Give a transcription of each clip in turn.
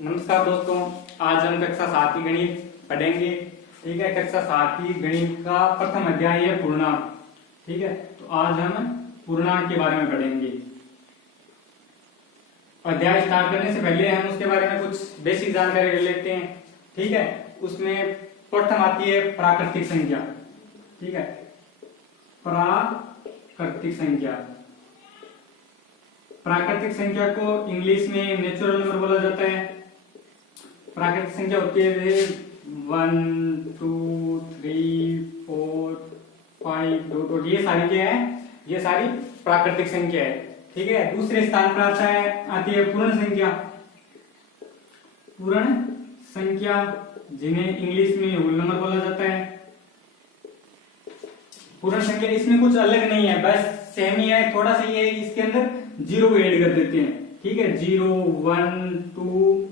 नमस्कार दोस्तों, आज हम कक्षा 7 की गणित पढ़ेंगे। ठीक है, कक्षा 7 की गणित का प्रथम अध्याय है पूर्णांक। ठीक है, तो आज हम पूर्णांक के बारे में पढ़ेंगे। अध्याय स्टार्ट करने से पहले हम उसके बारे में कुछ बेसिक जानकारी ले लेते हैं। ठीक है, उसमें प्रथम आती है प्राकृतिक संख्या। ठीक है, प्राकृतिक संख्या। प्राकृतिक संख्या को इंग्लिश में नेचुरल नंबर बोला जाता है। प्राकृतिक संख्या होती है 1 2 3 4 5 ये सारी क्या है, ये सारी प्राकृतिक संख्या है। ठीक है, दूसरे स्थान पर आती है पूर्ण संख्या। पूर्ण संख्या जिन्हें इंग्लिश में होल नंबर बोला जाता है। पूर्ण संख्या इसमें कुछ अलग नहीं है, बस सेम ही है, थोड़ा सा ये है कि इसके अंदर जीरो ऐड कर देते हैं। ठीक है, 0 1 2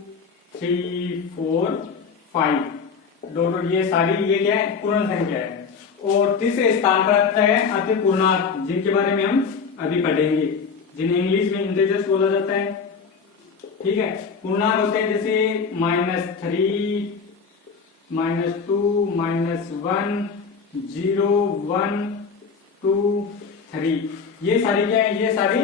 3 4 5 ये सारी ये क्या है, पूर्ण संख्या है। और तीसरे स्थान पर आते पूर्णांक, जिनके बारे में हम अभी पढ़ेंगे, जिन्हें इंग्लिश में इंटीजर्स बोला जाता है। ठीक है, पूर्णांक होते हैं जैसे -3 -2 -1 0 1 2 3 ये सारी क्या है, ये सारी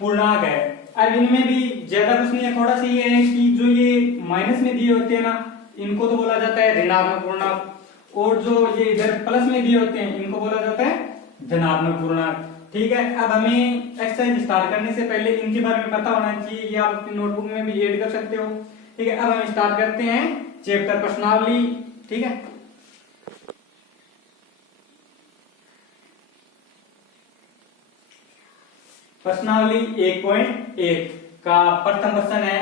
पूर्णांक है। अब इनमें भी ज्यादा कुछ नहीं है, थोड़ा सा ये है कि जो ये माइनस में दिए होते हैं ना, इनको तो बोला जाता है ऋणात्मक पूर्णांक, और जो ये इधर प्लस में दिए होते हैं इनको बोला जाता है धनात्मक पूर्णांक। ठीक है, अब हमें एक्सरसाइज स्टार्ट करने से पहले इनके बारे में पता होना चाहिए। ये आप अपनी नोटबुक में भी ऐड कर सकते हो। ठीक है, अब हम स्टार्ट करते हैं चैप्टर प्रश्नावली। ठीक है, प्रश्नावली 1.1 का प्रथम प्रश्न है,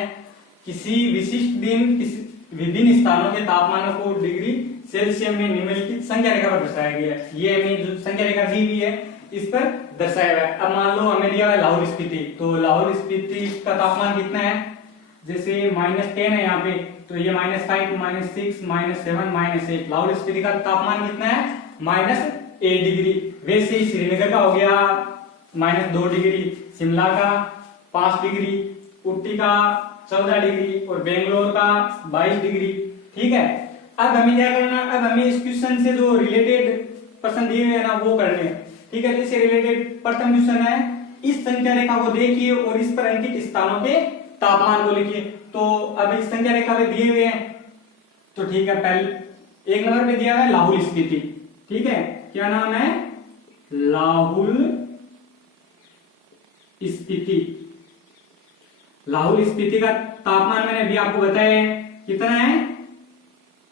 किसी विशिष्ट दिन किसी विभिन्न स्थानों के तापमानों को डिग्री सेल्सियस में निम्नलिखित संख्या रेखा पर दर्शाया गया है। ये हमें जो संख्या रेखा दी हुई है इस पर दर्शाया हुआ है। अब मान लो हमें दिया है लाहौर स्पीति, तो लाहौर स्पीति का तापमान कितना है, जैसे -10 है यहाँ पे, तो ये -5 -6 -7 -8। लाहौर स्पीति का तापमान कितना है, -8 डिग्री। वैसे ही श्रीनगर का हो गया -2 डिग्री, शिमला का 5 डिग्री, ऊटी का 14 डिग्री और बेंगलोर का 22 डिग्री। ठीक है, अब हमें क्या करना, अब हमें इस क्वेश्चन से जो रिलेटेड प्रश्न दिए हुए हैं ना वो करने हैं। ठीक है, इससे रिलेटेड प्रथम क्वेश्चन है, इस संख्या रेखा को देखिए और इस पर अंकित स्थानों के तापमान को लिखिए। तो अब इस संख्या रेखा पे दिए हुए हैं, तो ठीक है, पहले 1 नंबर पे दिया है लाहौल स्पीति। ठीक है, क्या नाम है, लाहौल स्पीति। लाहौल स्पीति का तापमान मैंने अभी आपको बताया है, कितना है,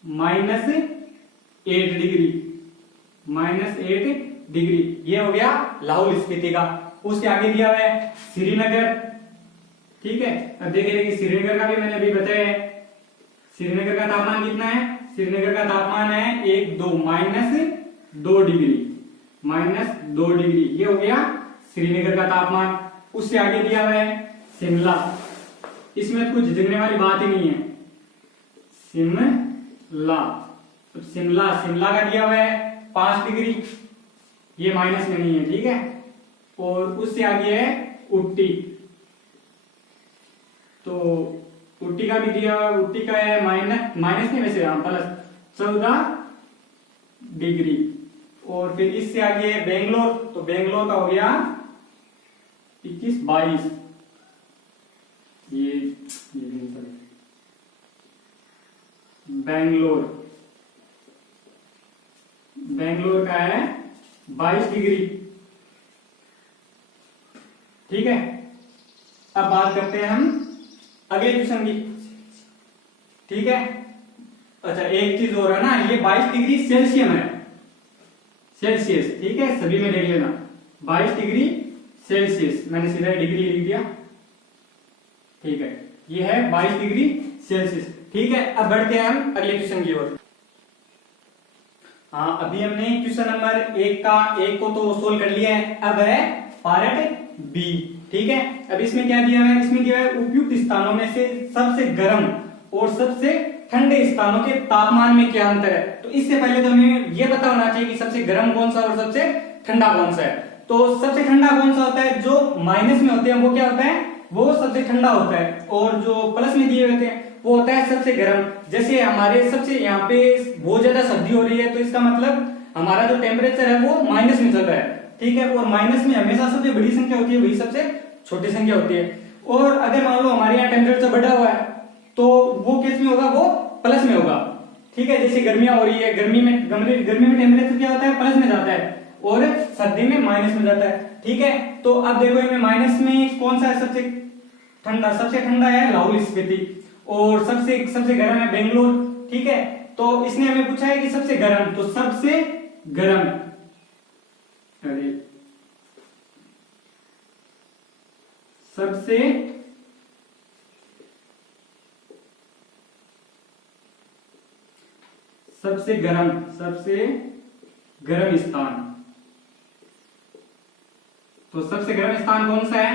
-8 डिग्री। -8 डिग्री ये हो गया लाहौल स्पीति का। उसके आगे दिया हुआ है श्रीनगर। ठीक है, अब देखिए श्रीनगर का भी मैंने अभी बताया है। श्रीनगर का तापमान कितना है, श्रीनगर का तापमान है -2 डिग्री। -2 डिग्री ये हो गया श्रीनगर का तापमान। उससे आगे दिया हुआ है शिमला। इसमें तो कुछ झिझकने वाली बात ही नहीं है। शिमला, तो शिमला का दिया हुआ है 5 डिग्री, ये माइनस में नहीं है। ठीक है, और उससे आगे है ऊटी, तो ऊटी का भी दिया हुआ है, ऊटी का है माइनस नहीं वैसे प्लस 14 डिग्री। और फिर इससे आगे है बेंगलोर, तो बेंगलोर का हो गया 21 22। ये बेंगलोर का है 22 डिग्री। ठीक है, अब बात करते हैं हम अगले क्वेश्चन की। ठीक है, अच्छा एक चीज और है ना, ये 22 डिग्री सेल्सियस है, सेल्सियस। ठीक है, सभी में देख लेना 22 डिग्री सेल्सियस, मैंने सीधा डिग्री लिख दिया। ठीक है, ये है 22 डिग्री सेल्सियस। ठीक है, अब बढ़ते हैं हम अगले क्वेश्चन की ओर। हाँ, अभी हमने क्वेश्चन नंबर 1 को तो सोल्व कर लिया है। अब है पार्ट बी। ठीक है, अब इसमें क्या दिया है, इसमें दिया है उपयुक्त स्थानों में से सबसे गर्म और सबसे ठंडे स्थानों के तापमान में क्या अंतर है। तो इससे पहले तो हमें यह पता होना चाहिए कि सबसे गर्म कौन सा और सबसे ठंडा कौन सा है। तो सबसे ठंडा कौन सा होता है, जो माइनस में होते हैं वो क्या होता है, वो सबसे ठंडा होता है, और जो प्लस में दिए हुए थे वो होता है सबसे गर्म। जैसे हमारे सबसे यहाँ पे बहुत ज्यादा सर्दी हो रही है, तो इसका मतलब हमारा जो टेम्परेचर है वो माइनस में चल रहा है, ठीक है। और माइनस में हमेशा सबसे बड़ी संख्या होती है, वही सबसे छोटी संख्या होती है। और अगर मान लो हमारे यहाँ टेम्परेचर बढ़ा हुआ है तो वो किस में होगा, वो प्लस में होगा, ठीक है। जैसे गर्मियां हो रही है, गर्मी में टेम्परेचर क्या होता है, प्लस में जाता है, और सर्दी में माइनस में जाता है, ठीक है। तो अब देखो इनमें माइनस में कौन सा है सबसे ठंडा, सबसे ठंडा है लाहौल स्पीति, और सबसे गर्म है बेंगलोर, ठीक है। तो इसने हमें पूछा है कि सबसे गर्म, तो सबसे गर्म, अरे सबसे गर्म स्थान, तो सबसे गर्म स्थान कौन सा है,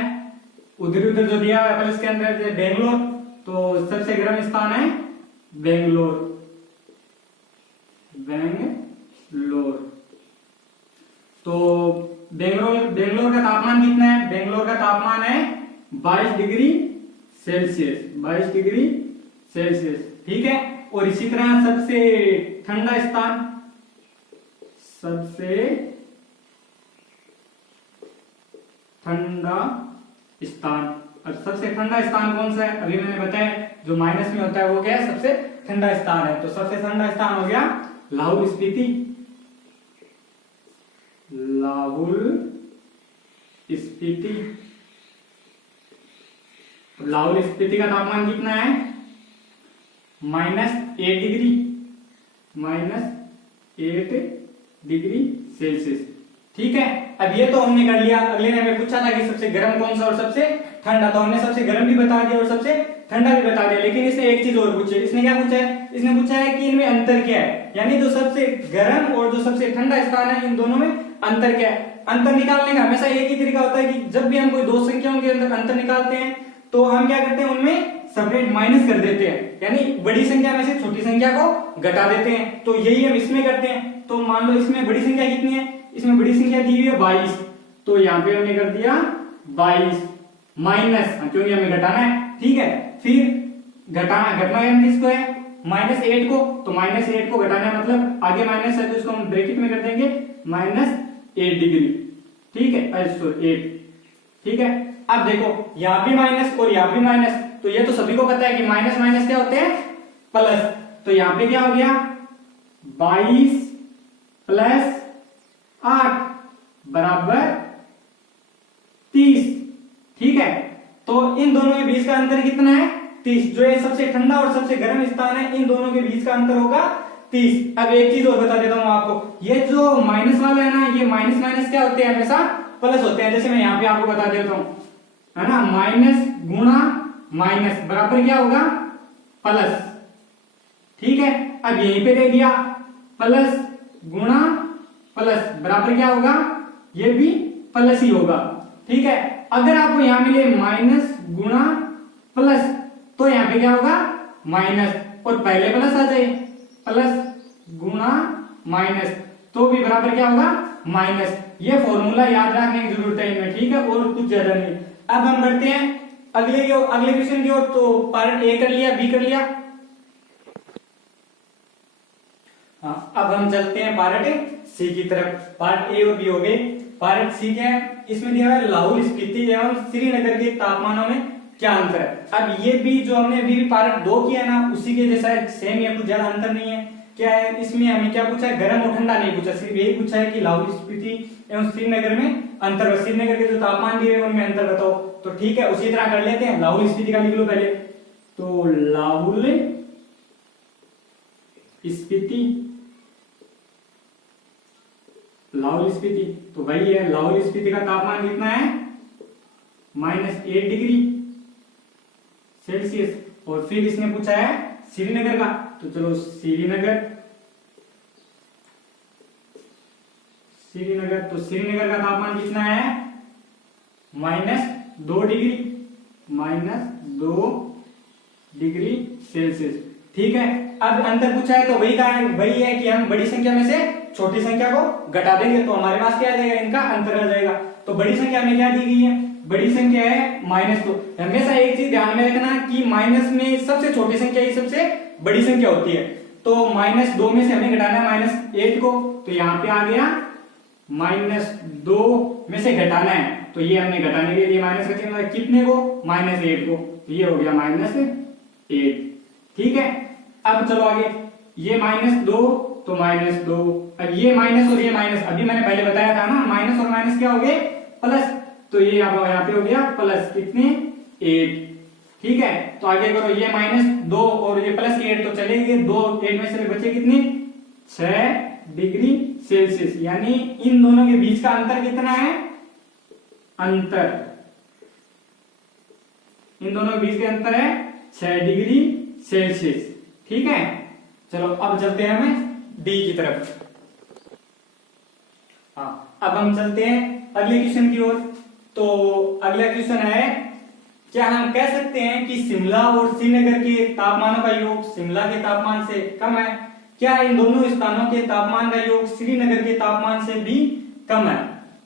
उधर जो दिया हुआ है प्लस के अंदर बेंगलोर, तो सबसे गर्म स्थान है बेंगलोर। तो बेंगलोर का तापमान कितना है, बेंगलोर का तापमान है 22 डिग्री सेल्सियस, 22 डिग्री सेल्सियस, ठीक है। और इसी तरह सबसे ठंडा स्थान, सबसे ठंडा स्थान, और सबसे ठंडा स्थान कौन सा है, अभी मैंने बताया जो माइनस में होता है वो क्या है, सबसे ठंडा स्थान है। तो सबसे ठंडा स्थान हो गया लाहौल स्पीति, लाहौल स्पीति। लाहौल स्पीति का तापमान कितना है, -8 डिग्री, -8 डिग्री सेल्सियस, ठीक है। अब ये तो हमने कर लिया। अगले ने हमें पूछा था कि सबसे गर्म कौन सा और सबसे ठंडा, तो हमने सबसे गर्म भी बता दिया और सबसे ठंडा भी बता दिया। लेकिन इसने एक चीज और पूछी, इसने क्या पूछा है, इसने पूछा है कि इनमें अंतर क्या है, यानी जो सबसे गर्म और जो सबसे ठंडा स्थान है इन दोनों में अंतर क्या है। अंतर निकालने का हमेशा एक ही तरीका होता है कि जब भी हम कोई दो संख्याओं के अंदर अंतर निकालते हैं तो हम क्या करते हैं, उनमें सेपरेट माइनस कर देते हैं, यानी बड़ी संख्या में से छोटी संख्या को घटा देते हैं। तो यही हम इसमें करते हैं। तो मान लो इसमें बड़ी संख्या कितनी है, इसमें बड़ी संख्या दी हुई है 22, तो यहाँ पे हमने कर दिया 22 माइनस, क्योंकि हमें घटाना है, ठीक है। फिर घटना किसको है, -8 को, तो -8 को घटाना है, मतलब आगे माइनस है तो इसको हम ब्रैकेट में कर देंगे -8 डिग्री, ठीक है, 8, ठीक है। अब देखो यहाँ भी माइनस और यहाँ भी माइनस, तो ये तो सभी को पता है कि माइनस माइनस क्या होते हैं, प्लस। तो यहाँ पे क्या हो गया, 22 + 8 बराबर 30, ठीक है। तो इन दोनों के बीच का अंतर कितना है, 30। जो ये सबसे ठंडा और सबसे गर्म स्थान है, इन दोनों के बीच का अंतर होगा 30। अब एक चीज और बता देता हूं आपको, ये जो माइनस वाला है ना, ये माइनस माइनस क्या होते हैं, हमेशा प्लस होते हैं। जैसे मैं यहाँ पे आपको बता देता हूं, है ना, माइनस गुणा माइनस बराबर क्या होगा, प्लस, ठीक है। अब यहीं पे दे दिया प्लस गुणा प्लस बराबर क्या होगा, ये भी प्लस ही होगा, ठीक है। अगर आपको यहां मिले माइनस गुणा प्लस, तो यहां पे क्या होगा, माइनस, और पहले प्लस आ जाए, प्लस गुणा माइनस, तो भी बराबर क्या होगा, माइनस। ये फॉर्मूला याद रखने की जरूरत है इनमें, ठीक है, और कुछ ज्यादा नहीं। अब हम बढ़ते हैं अगले क्वेश्चन की ओर। तो पार्ट ए कर लिया, बी कर लिया, हाँ, अब हम चलते हैं पार्ट सी की तरफ। पार्ट ए और बी हो गए, पार्ट सी क्या है, इसमें दिया है लाहौल स्पीति एवं श्रीनगर के तापमानों में क्या अंतर है। अब ये भी जो हमने अभी पार्ट 2 किया ना, उसी के जैसा सेम है, कुछ ज्यादा अंतर नहीं है। क्या है, इसमें हमें क्या पूछा है, गर्म और ठंडा नहीं पूछा, सिर्फ यही पूछा है कि लाहौल स्पीति एवं श्रीनगर में अंतर, श्रीनगर के जो तापमान दिए उनमें अंतर बताओ। तो ठीक है, उसी तरह कर लेते हैं। लाहौल स्पीति का लिख लो पहले, तो लाहौल स्पीति, लाहौल स्पीति तो वही है, लाहौल स्पीति का तापमान कितना है, -8 डिग्री सेल्सियस। और फिर इसने पूछा है श्रीनगर का, तो चलो श्रीनगर, तो श्रीनगर का तापमान कितना है, -2 डिग्री, -2 डिग्री सेल्सियस, ठीक है। अब अंतर पूछा है तो वही है कि हम बड़ी संख्या में से छोटी संख्या को घटा देंगे, तो हमारे पास क्या आ जाएगा, इनका अंतर आ जाएगा। तो बड़ी संख्या में क्या दी गई है, बड़ी संख्या है -2। हमेशा एक चीज ध्यान में रखना कि माइनस में सबसे छोटी संख्या ही सबसे बड़ी संख्या होती है। तो -2 में से हमें घटाना है -8 को, तो यहाँ पे आ गया -2 में से घटाना है, तो ये हमने घटाने के लिए माइनस का चिन्ह कितने को, -8 को, तो ये हो गया -8। ठीक है, अब चलो आगे, ये -2 तो -2, अब ये माइनस और ये माइनस, अभी मैंने पहले बताया था ना माइनस और माइनस क्या हो गए प्लस, तो ये यहाँ पे हो गया प्लस कितने 8। ठीक है, तो आगे करो, ये -2 और ये +8 तो चलेंगे, 2 8 में से बचे कितने 6 डिग्री सेल्सियस, यानी इन दोनों के बीच का अंतर कितना है, अंतर इन दोनों के बीच का अंतर है 6 डिग्री सेल्सियस। ठीक है, चलो अब चलते हैं हमें डी की तरफ। हाँ, अब हम चलते हैं अगले क्वेश्चन की ओर। तो अगला क्वेश्चन है, क्या हम कह सकते हैं कि शिमला और श्रीनगर के तापमानों का योग शिमला के तापमान से कम है? क्या इन दोनों स्थानों के तापमान का योग श्रीनगर के तापमान से भी कम है?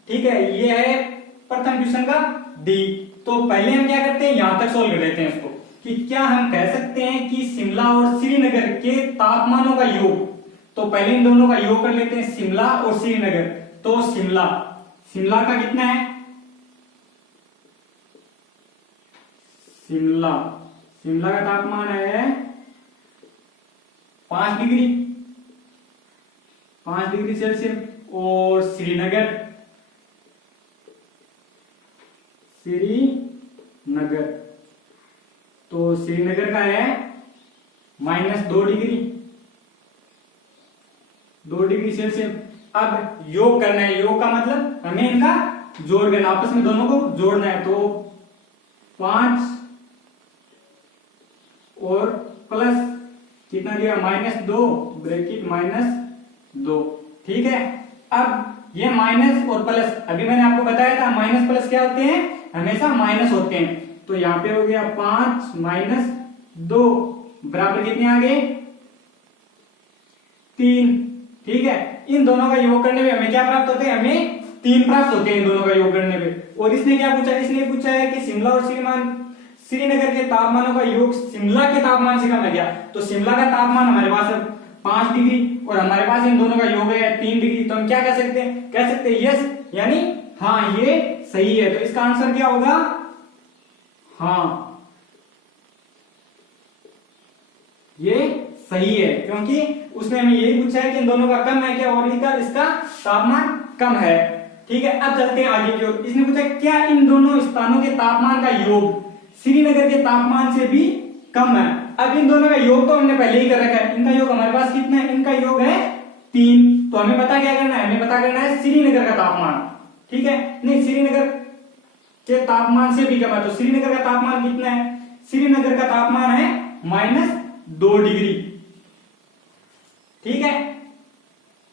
ठीक है, ये है प्रथम क्वेश्चन का डी। तो पहले हम क्या करते हैं, यहां तक सोल्व कर लेते हैं इसको, कि क्या हम कह सकते हैं कि शिमला और श्रीनगर के तापमानों का योग। तो पहले इन दोनों का योग कर लेते हैं, शिमला और श्रीनगर। तो शिमला का कितना है, शिमला का तापमान है 5 डिग्री सेल्सियस, और श्रीनगर तो श्रीनगर का है -2 डिग्री सेल्सियस। अब योग करना है, योग का मतलब हमें इनका जोड़ करना, आपस में दोनों को जोड़ना है। तो 5 और प्लस कितना दिया -2 ब्रैकेट -2। ठीक है, अब ये माइनस और प्लस, अभी मैंने आपको बताया था माइनस प्लस क्या होते हैं, हमेशा माइनस होते हैं। तो यहां पे हो गया 5 - 2 बराबर कितने आ गए 3। ठीक है, इन दोनों का योग करने में हमें क्या प्राप्त होते हैं, हमें 3 प्राप्त होते हैं इन दोनों का योग करने में। और इसने क्या पूछा, इसने पूछा है कि शिमला और श्रीनगर के तापमानों का योग शिमला के तापमान से कम है क्या? तो शिमला का तापमान हमारे पास 5 डिग्री और हमारे पास इन दोनों का योग है 3 डिग्री, तो हम क्या कह सकते हैं, यस, यानी हाँ ये सही है। तो इसका आंसर क्या होगा, हाँ ये सही है, क्योंकि उसने हमें यही पूछा है कि इन दोनों का कम है क्या, और इसका तापमान कम है। ठीक है, अब चलते हैं आगे की ओर। इसने पूछा क्या इन दोनों स्थानों के तापमान का योग श्रीनगर के तापमान से भी कम है? अब इन दोनों का योग तो हमने पहले ही कर रखा है, इनका योग हमारे पास कितना है, इनका योग है 3। तो हमें पता क्या करना है, हमें पता करना है श्रीनगर का तापमान। ठीक है, नहीं श्रीनगर के तापमान से भी कम है, तो श्रीनगर का तापमान कितना है, श्रीनगर का तापमान है -2 डिग्री। ठीक है,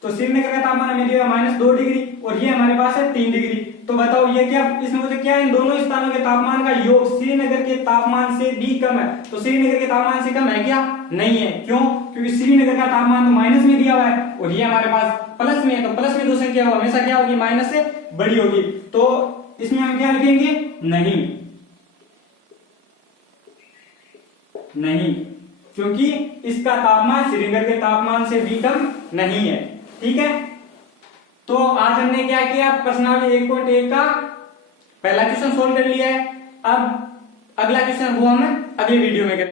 तो श्रीनगर का तापमान हमें दिया -2 डिग्री और ये हमारे पास है 3 डिग्री। तो बताओ ये क्या, इसमें मुझे क्या इन दोनों स्थानों के तापमान का योग श्रीनगर के तापमान से भी कम है? तो श्रीनगर के तापमान से कम है क्या, नहीं है। क्यों, क्योंकि श्रीनगर का तापमान तो माइनस में दिया हुआ है और ये हमारे पास प्लस में है, तो प्लस में दो संख्या हमेशा क्या होगी, माइनस से बड़ी होगी। तो इसमें हम क्या लिखेंगे, नहीं, क्योंकि इसका तापमान श्रीनगर के तापमान से भी कम नहीं है। ठीक है, तो आज हमने क्या किया, प्रश्नावली 1.1 का पहला क्वेश्चन सोल्व कर लिया है। अब अगला क्वेश्चन वो हम अगले वीडियो में करेंगे।